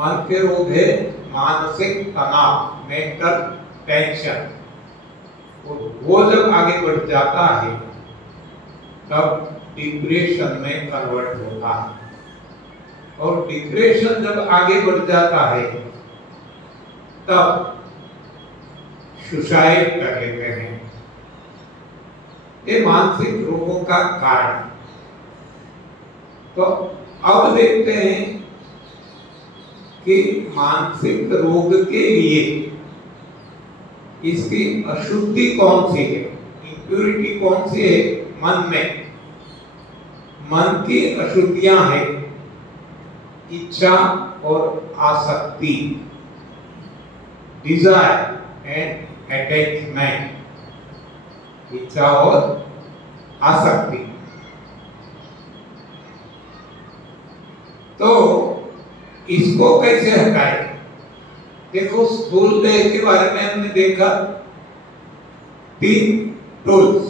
मन के रोग है मानसिक तनाव, मेंटल टेंशन। वो जब आगे बढ़ जाता है तब डिप्रेशन में कन्वर्ट होता है, और डिप्रेशन जब आगे बढ़ जाता है तब सुसाइड कर लेते हैं। ये मानसिक रोगों का कारण। तो अब देखते हैं कि मानसिक रोग के लिए इसकी अशुद्धि कौन सी है, इम्प्योरिटी कौन सी है मन में। मन की अशुद्धियां हैं इच्छा और आसक्ति, डिजायर एंड अटैचमेंट, इच्छा और आसक्ति। तो इसको कैसे हटाएं? देखो, स्थूल देह के बारे में हमने देखा 3 टूल्स,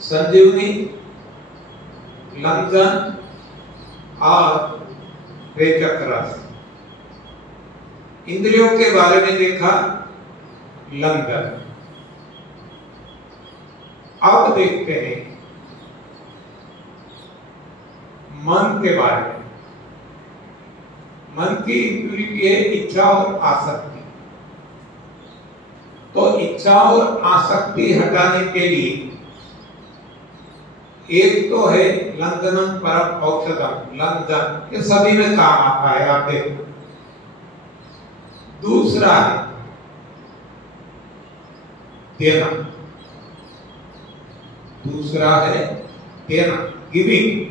संजीवनी, लंघन और रेचक रस। इंद्रियों के बारे में देखा लंघन। अब देखते हैं मन के बारे में। मन की इम्प्योरिटी है इच्छा और आसक्ति। तो इच्छा और आसक्ति हटाने के लिए एक तो है लंघनम परम औषधम, लंघन, ये सभी में काम आता है, आप देखो। दूसरा है देना, दूसरा है देना, गिविंग।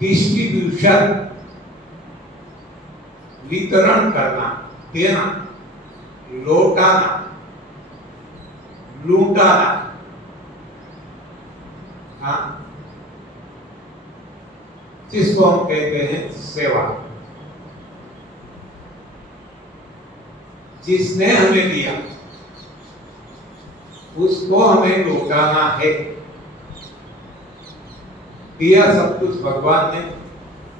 डिस्ट्रीब्यूशन, वितरण करना, देना, लौटाना, लूटाना। हाँ, जिसको हम कहते हैं सेवा। जिसने हमें दिया उसको हमें लौटाना है। दिया सब कुछ भगवान ने,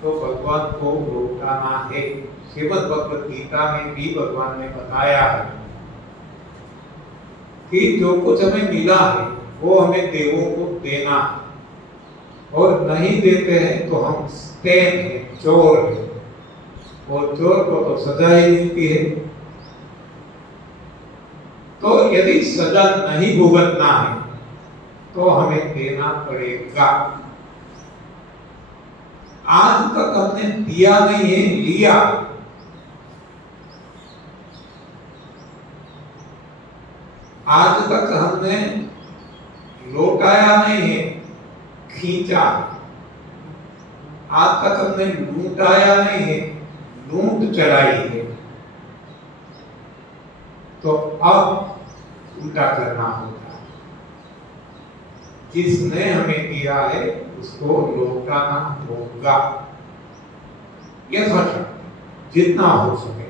तो भगवान को लौटाना है। श्रीमद् भगवद गीता में भी भगवान ने बताया है कि जो कुछ हमें मिला है वो हमें देवों को देना है, और नहीं देते हैं तो हम स्टैन है, चोर है, और चोर को तो सजा ही मिलती है। तो यदि सजा नहीं भुगतना है तो हमें देना पड़ेगा। आज तक हमने दिया नहीं है, लिया। आज तक हमने लौटाया नहीं है, खींचा। आज तक हमने लूटाया नहीं है, लूट चलाई है। तो अब उल्टा करना होगा। जिसने हमें दिया है उसको लौटाना होगा, यथाशक्ति जितना हो सके।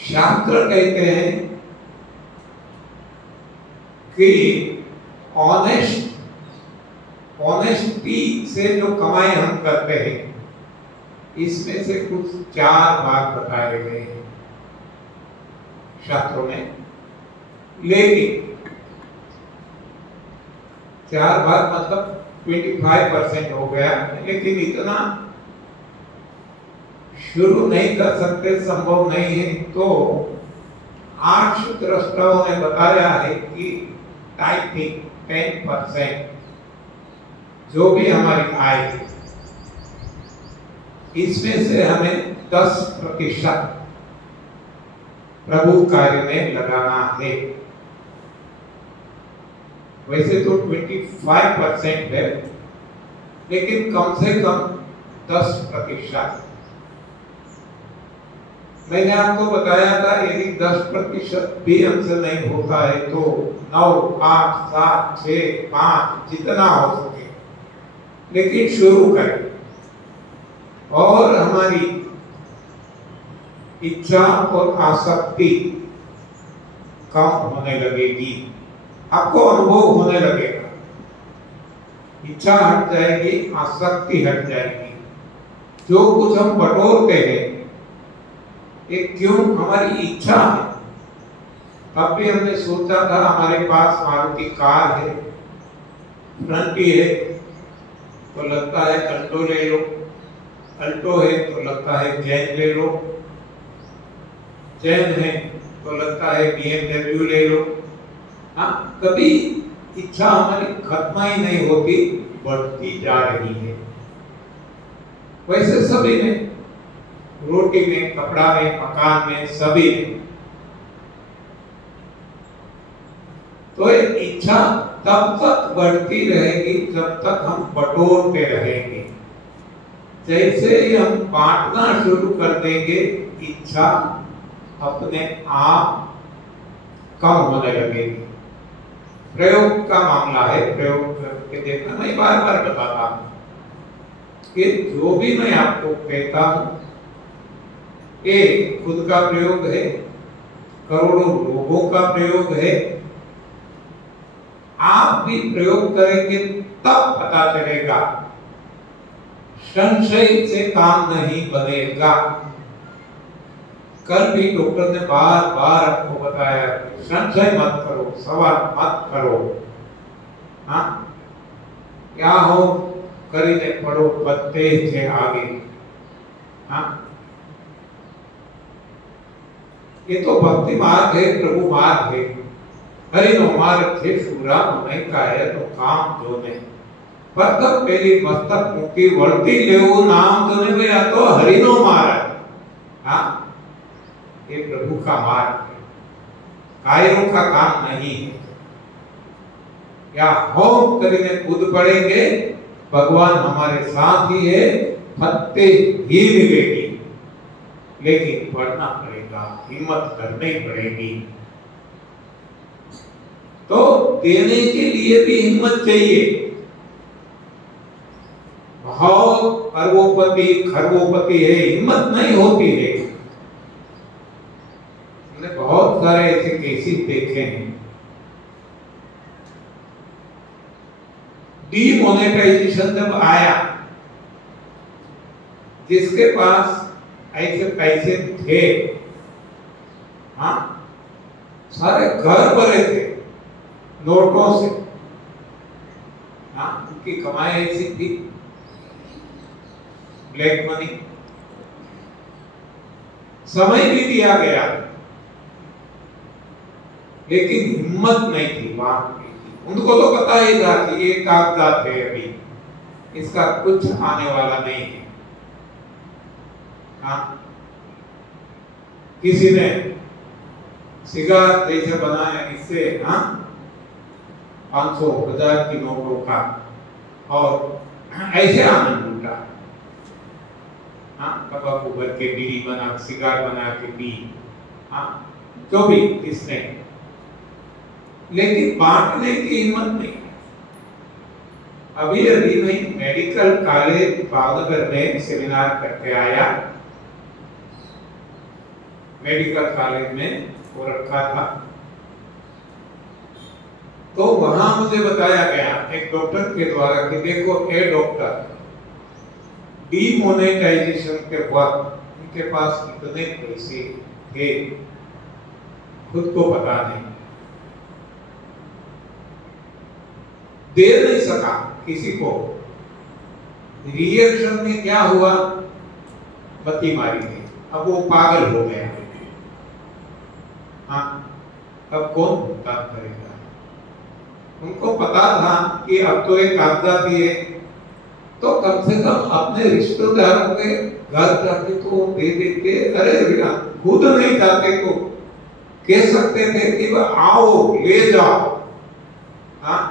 शास्त्र कहते हैं कि ऑनेस्टी से जो कमाई हम करते हैं इसमें से कुछ 4 भाग बताए गए हैं शास्त्रों में। लेकिन 4 भाग मतलब 25% हो गया, लेकिन इतना शुरू नहीं कर सकते, संभव नहीं है। तो 8 दृष्टाओं ने बताया है कि टाइपिंग 10%, जो भी हमारी आय है इसमें से हमें 10% प्रभु कार्य में लगाना है। वैसे तो 25% है, लेकिन कम से कम 10%। मैंने आपको बताया था यदि 10% भी हमसे नहीं होता है तो 9, 8, 7, 6, 5 जितना हो सके, लेकिन शुरू करें। और हमारी इच्छा और आसक्ति कम होने लगेगी, आपको अनुभव होने लगेगा इच्छा हट जाएगी, आसक्ति हट जाएगी। जो कुछ हम बटोरते हैं ये क्यों? हमारी इच्छा है। तब भी हमने सोचा था हमारे पास मारुति कार है, फ्रंटी है तो लगता है अल्टो ले लो, अल्टो है तो लगता है जैन ले लो, जैन है तो लगता है BMW ले लो। हाँ, कभी इच्छा हमारी खत्म ही नहीं होती, बढ़ती जा रही है। वैसे सभी में, रोटी में, कपड़ा में, मकान में, सभी में। तो ये इच्छा तब तक बढ़ती रहेगी जब तक हम बटोरते रहेंगे। जैसे ही हम बांटना शुरू कर देंगे, इच्छा अपने आप कम होने लगेगी। प्रयोग का मामला है, प्रयोग करके देखना। मैं बार बार बताता हूं कि जो भी मैं आपको कहता हूं ये खुद का प्रयोग है, करोड़ों लोगों का प्रयोग है। आप भी प्रयोग करेंगे तब पता चलेगा। संशय से काम नहीं बनेगा। कल भी डॉक्टर ने बार बार आपको बताया संशय मत करो, सवाल मत करो। हाँ, क्या हो करीने पड़ो पत्ते से आगे। हाँ, ये तो भक्ति मार्ग है, प्रभु मार्ग है। हरि नो मार्ग थे सूरा नहीं काया तो काम जो ने पर तब पहली मस्तक मुक्ति वर्ती लेवो नाम तो ने या तो हरि नो मार्ग। हाँ, ये प्रभु का मार्ग है, कायरों का काम नहीं है। या हो करीने कूद पड़ेंगे, भगवान हमारे साथ ही है, पत्ते ही मिलेगी, लेकिन पढ़ना पड़ेगा, हिम्मत करनी पड़ेगी। तो देने के लिए भी हिम्मत चाहिए। बहुत अरबोपति खरबोपति है, हिम्मत नहीं होती है। हमने बहुत सारे ऐसे केसेस देखे हैं। डीमोनेटाइजेशन जब आया, जिसके पास ऐसे पैसे थे, हाँ, सारे घर भरे थे नोटों से। हाँ, उनकी कमाई ऐसी थी, ब्लैक मनी। समय भी दिया गया, लेकिन हिम्मत नहीं थी वहां की। उनको तो पता ही था कि ये कागजात है, अभी इसका कुछ आने वाला नहीं है। हाँ, किसी ने सिगार जैसे बनाया इससे, हाँ, 500,000 की नोटों का, और ऐसे आनंद लूटा। हाँ, तंबाकू भर के बीड़ी बना, सिगार बना के पी। हाँ, जो भी किसने, लेकिन बांटने की हिम्मत नहीं। अभी अभी मैं मेडिकल कॉलेज भावनगर में सेमिनार करके आया। मेडिकल कॉलेज में वो रखा था, तो वहां मुझे बताया गया एक डॉक्टर के द्वारा कि देखो ए डॉक्टर, डीमोनेटाइजेशन के वक्त उनके पास इतने पैसे थे, खुद को पता नहीं, दे नहीं सका किसी को। रिएक्शन में क्या हुआ, बत्ती मारी गई, अब वो पागल हो गया। हाँ, अब कौन भुगतान करेगा? उनको पता था कि अब तो एक कागजात ही है, तो कम से कम अपने रिश्तेदारों के घर जाके तो दे देते। अरे खुद नहीं जाते तो कह सकते थे कि वह आओ ले जाओ। हाँ,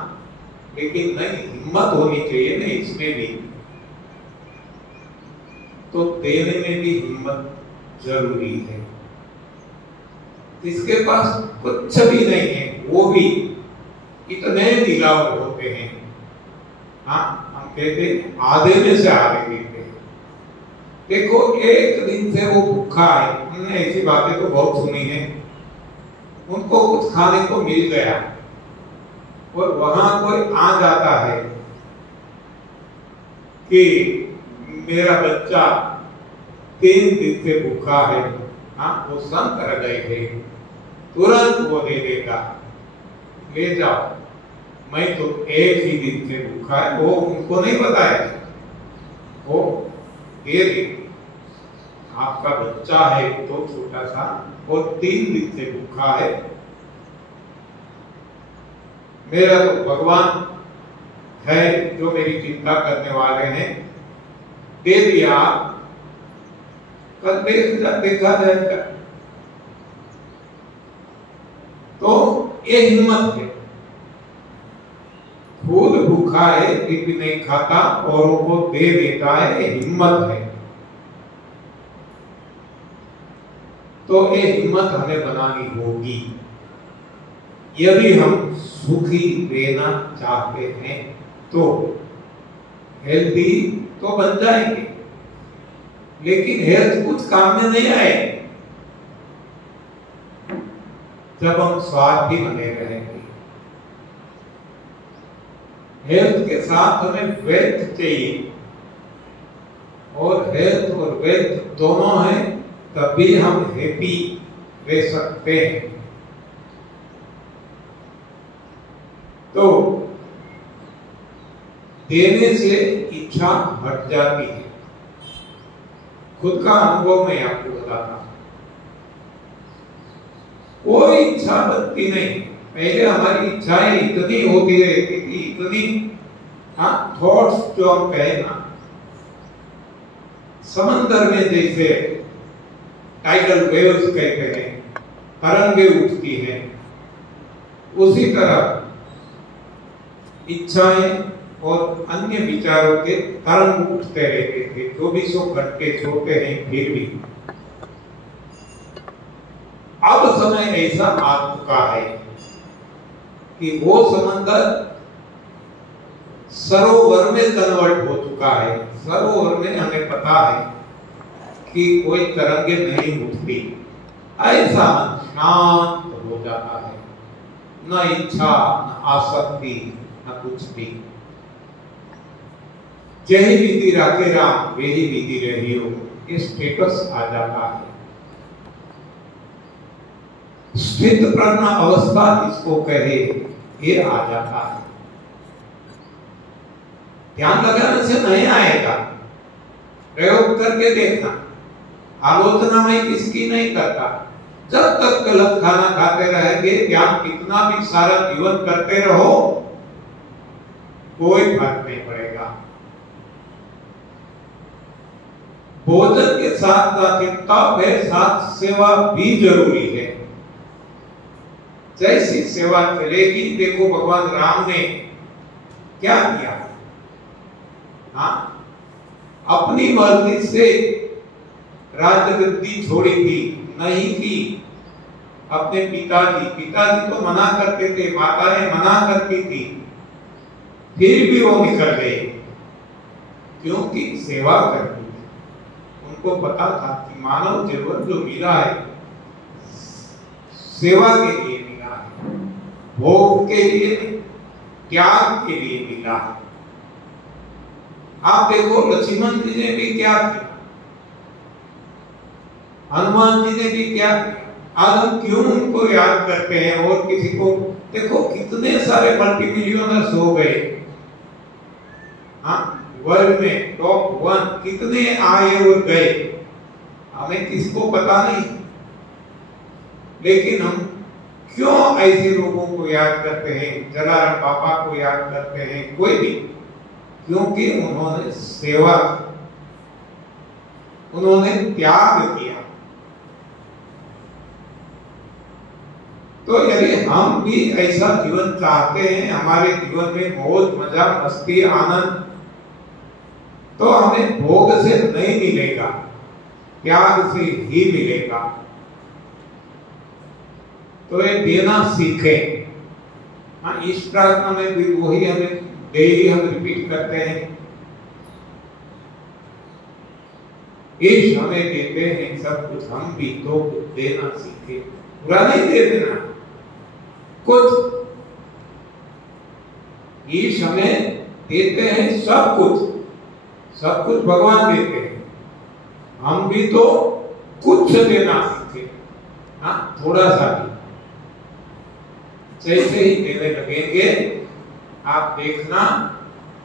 लेकिन नहीं, हिम्मत होनी चाहिए ना इसमें भी। तो देने में भी हिम्मत जरूरी है। जिसके पास कुछ भी नहीं है वो भी इतने दिलावर होते हैं। हाँ, हम कहते हैं आधे में से आधे देते हैं। देखो, एक दिन से वो भूखा है, उन्होंने ऐसी बातें तो बहुत सुनी है, उनको कुछ खाने को मिल गया और वहां कोई आ जाता है कि मेरा बच्चा 3 दिन से भूखा है, हाँ वो संत हृदय है, तुरंत वो दे देगा, ले जाओ, मैं तो 1 ही दिन से भूखा है, वो उनको नहीं बताया, वो दे देगी। आपका बच्चा है तो छोटा सा, वो 3 दिन से भूखा है, मेरा तो भगवान है जो मेरी चिंता करने वाले हैं, दे दिया, कल देखा जाएगा। तो ये हिम्मत है, खुद भूखा है फिर भी नहीं खाता, औरों को दे देता है, हिम्मत है। तो ये हिम्मत हमें बनानी होगी। यदि हम सुखी रहना चाहते हैं तो हेल्दी तो बन जाएंगे, लेकिन हेल्थ कुछ काम में नहीं आए जब हम स्वार्थी बने रहेंगे। हेल्थ के साथ हमें वेल्थ चाहिए, और हेल्थ और वेल्थ दोनों हैं, तभी हम हैप्पी रह सकते हैं। तो देने से इच्छा हट जाती है। खुद का अनुभव मैं आपको बताता हूं, कोई इच्छा बनती नहीं। पहले हमारी इच्छाएं इतनी होती रहती थी, इतनी थॉट्स जो हम कहे ना, समंदर में जैसे टाइडल वेव्स कहते हैं, तरंगे उठती हैं, उसी तरह इच्छाएं और अन्य विचारों के तरंग उठते रहते थे। 24 घंटे सोते हैं फिर भी। अब समय ऐसा आ चुका है कि वो समंदर सरोवर में कन्वर्ट हो चुका है। सरोवर में हमें पता है कि कोई तरंगे नहीं उठती, ऐसा शांत हो जाता है, न इच्छा न आसक्ति न कुछ भी। जही विधि राखे राम वही विधि रहियो, ये स्टेटस आ जाता है। स्थित प्रज्ञ अवस्था जिसको कहे, ये आ जाता है। ध्यान लगाने से नहीं आएगा, प्रयोग करके देखना। आलोचना में किसकी नहीं करता। जब तक गलत खाना खाते रहेंगे, ध्यान कितना भी सारा जीवन करते रहो, कोई फर्क नहीं पड़ेगा। भोजन के साथ साथ तप है, साथ सेवा भी जरूरी है। जैसी सेवा चलेगी, देखो भगवान राम ने क्या किया। हाँ, अपनी मर्जी से राजगद्दी छोड़ी थी, नहीं थी। अपने पिताजी तो मना करते थे, माताएं मना करती थी, फिर भी वो निकल गए, क्योंकि सेवा करती थी। उनको पता था कि मानव जीवन जो मिला है, सेवा के लिए मिला है, भोग के लिए, त्याग के लिए मिला है। आप देखो लक्ष्मण जी ने भी क्या किया, हनुमान जी ने भी क्या किया। आज हम क्यों उनको याद करते हैं और किसी को, देखो कितने सारे मल्टीमिलियनर्स हो गए। हाँ, वर्ल्ड में टॉप 1 कितने आए और गए, हमें किसको पता नहीं। लेकिन हम क्यों ऐसे लोगों को याद करते हैं, जलाराम बापा को याद करते हैं, कोई भी, क्योंकि उन्होंने सेवा, उन्होंने त्याग किया। तो यदि हम भी ऐसा जीवन चाहते हैं, हमारे जीवन में मौज मजा मस्ती आनंद, तो हमें भोग से नहीं मिलेगा, त्याग से ही मिलेगा। तो ये देना सीखें। हाँ, इस प्रार्थना में भी वही हमें डेली हम रिपीट करते हैं, ईश हमें देते हैं सब कुछ, हम भी तो देना सीखे। बुरा नहीं दे देना कुछ, ईश हमें देते हैं सब कुछ, सब कुछ भगवान देते हैं, हम भी तो कुछ देना सीखे, हाँ थोड़ा सा भी। जैसे ही देने लगेंगे आप देखना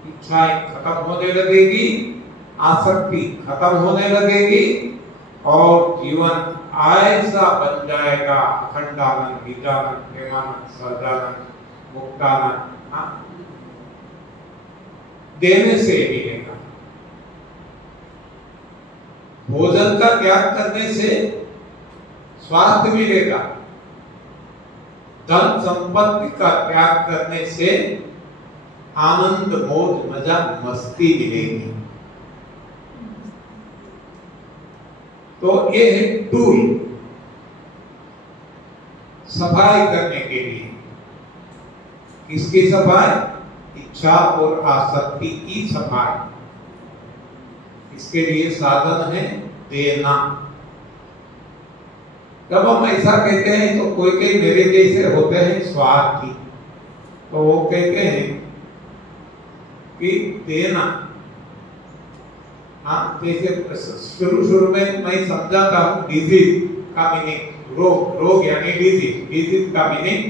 इच्छाएं खत्म होने लगेगी, आसक्ति खत्म होने लगेगी और जीवन ऐसा बन जाएगा अखंडानंद, गीतानंद, प्रेमानंद, सहजानंद, मुक्तानंद। हाँ देने से मिलेगा। भोजन का त्याग करने से स्वास्थ्य मिलेगा, धन संपत्ति का त्याग करने से आनंद, मौज, मजा, मस्ती मिलेगी। तो ये है टूल सफाई करने के लिए। किसकी सफाई? इच्छा और आसक्ति की सफाई। इसके लिए साधन है देना। जब हम ऐसा कहते हैं तो कोई कोई मेरे जैसे होते हैं स्वार्थी, तो वो कहते हैं कि देना। हाँ जैसे शुरू में मैं समझाता हूँ डिजीज का मीनिंग, रोग यानी डिजीज का मीनिंग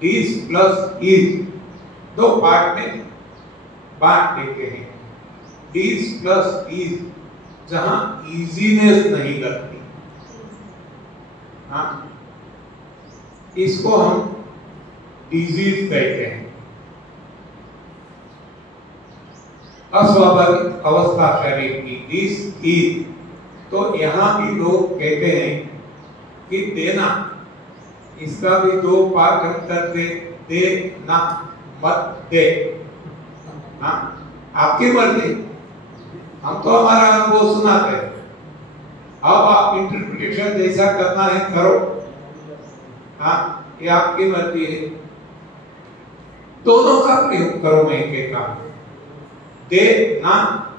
डिस प्लस इज, दो पार्ट में बांट देते हैं। डिस प्लस इज, जहां इजीनेस नहीं लगती, हाँ इसको हम डिजीज कहते हैं, अस्वाभाविक अवस्था शरीर की, डिस इज। तो यहां भी लोग कहते हैं कि देना, इसका भी दो पार्ट हम करते, दे ना मत दे। हाँ आपकी मर्जी, हम तो हमारा अनुभव सुनाते हैं, अब आप इंटरप्रिटेशन जैसा करना है करो, हाँ ये आपकी मर्जी है। दोनों का प्रयोग करो, मैं कहता हूं दे ना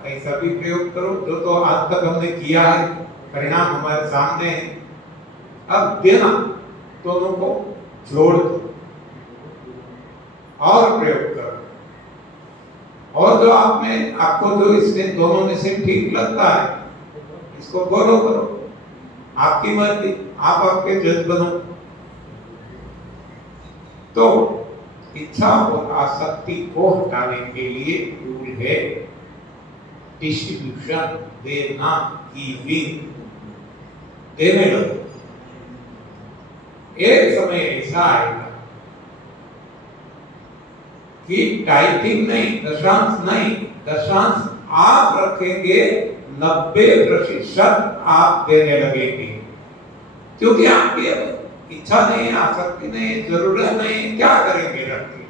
ऐसा भी प्रयोग करो, जो तो आज तक हमने किया है, परिणाम हमारे सामने है। अब देना, दोनों को जोड़ दो और प्रयोग करो, और जो आपको जो इसमें दोनों में से ठीक लगता है इसको फॉलो करो, आपकी मर्जी, आप आपके जज बनो। तो इच्छा और आसक्ति को हटाने के लिए टूल है डिस्ट्रीब्यूशन, देना, गिविंग, देने लगो। एक समय ऐसा आएगा कि टाइपिंग नहीं, दशांश नहीं, दशांश आप रखेंगे, 90% आप देने लगेंगे, क्योंकि आपकी इच्छा नहीं, आसक्ति नहीं, जरूरत नहीं, क्या करेंगे रख के,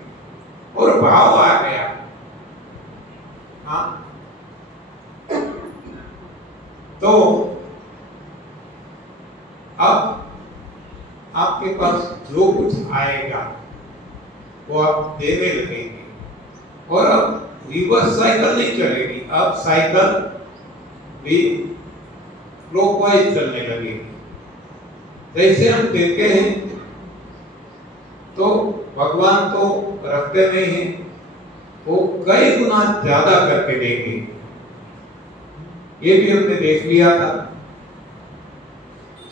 और भाव आ गया। हाँ तो अब आपके पास जो कुछ आएगा वो आप देने लगेंगे, और अब रिवर्स साइकिल नहीं चलेगी, अब साइकिल भी क्लॉकवाइज चलने लगेगी। जैसे हम देते हैं तो भगवान तो रखते नहीं हैं, वो कई गुना ज्यादा करके देंगे। ये भी हमने देख लिया था,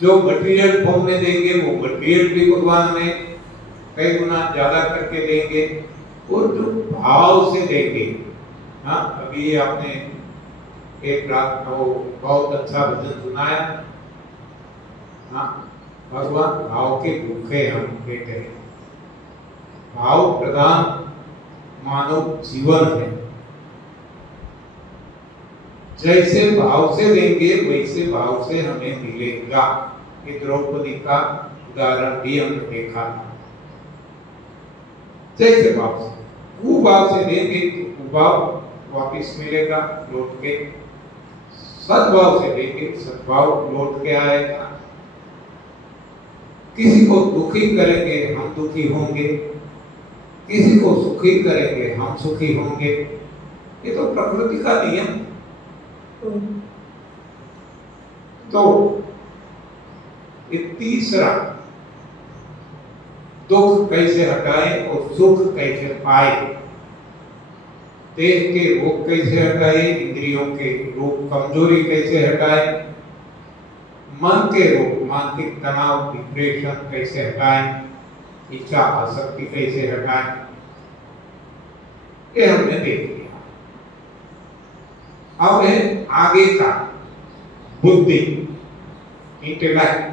जो मटेरियल फॉर्म में देंगे वो मटेरियल भी भगवान में कई गुना ज्यादा करके देंगे, और जो भाव से देंगे। हाँ अभी आपने एक रात को बहुत अच्छा भजन सुनाया। हाँ भगवान भाव के भूखे हम कहते हैं, भाव प्रधान मानव जीवन है। जैसे भाव से देंगे वैसे भाव से हमें मिलेगा। ये द्रौपदी का उदाहरण भी हमने देखा था। जैसे भाव से, कुभाव से देंगे तो कुभाव वापिस मिलेगा लौट के, सद्भाव से देंगे सद्भाव लौट के आएगा। किसी को दुखी करेंगे हम दुखी होंगे, किसी को सुखी करेंगे हम सुखी होंगे। ये तो प्रकृति का नियम। तो ये तीसरा, दुख कैसे हटाएं और सुख कैसे पाए, देह के रोग कैसे हटाए, इंद्रियों के रोग कमजोरी कैसे हटाए, मन के रोग मानसिक तनाव डिप्रेशन कैसे हटाए, इच्छा आसक्ति कैसे हटाए, ये हमने देख लिया। अब है आगे का बुद्धि, इंटेलेक्ट।